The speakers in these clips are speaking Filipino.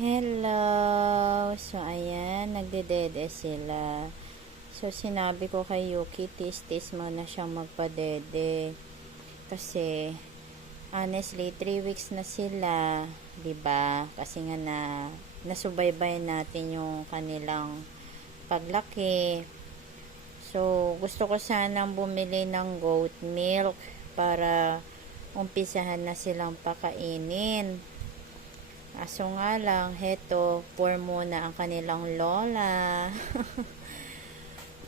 Hello! So, ayan, nagdedede sila. So, sinabi ko kay Yuki, tis-tis mo na siyang magpadede. Kasi, honestly, 3 weeks na sila, 'di ba? Kasi nga nasubaybay natin yung kanilang paglaki. So, gusto ko sanang bumili ng goat milk para umpisahan na silang pakainin. Aso nga lang, heto, poor muna ang kanilang lola.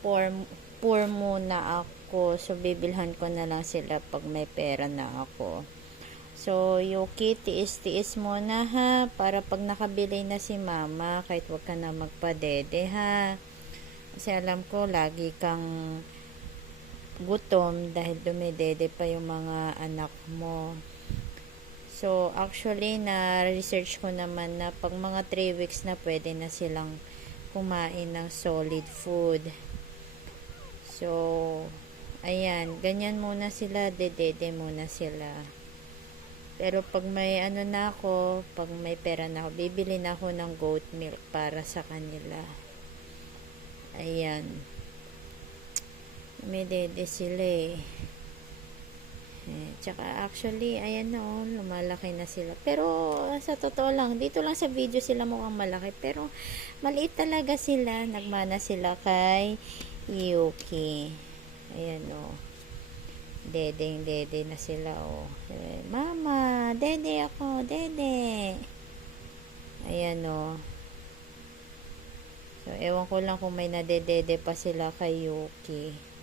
poor, poor muna ako. So, bibilhan ko na lang sila pag may pera na ako. So, Yuki, tiis-tiis muna ha. Para pag nakabili na si mama, kahit wag ka na magpadede ha. Kasi alam ko, lagi kang gutom dahil dumidede pa yung mga anak mo. So, actually, na-research ko naman na pag mga 3 weeks na pwede na silang kumain ng solid food. So, ayan, ganyan muna sila, dedede muna sila. Pero pag may ano na ako, pag may pera na ako, bibili na ako ng goat milk para sa kanila. Ayan. May dede sila eh. Tsaka actually, ayan na oh, lumalaki na sila. Pero sa totoo lang, dito lang sa video sila mukhang malaki. Pero maliit talaga sila. Nagmana sila kay Yuki. Ayan oh. Dede na sila oh. Mama, dede ako, dede. Ayan oh. So, ewan ko lang kung may nadedede pa sila kay Yuki.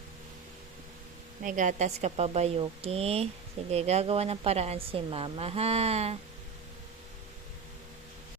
May gatas ka pa ba, Yuki? Sige, gagawa ng paraan si mama, ha?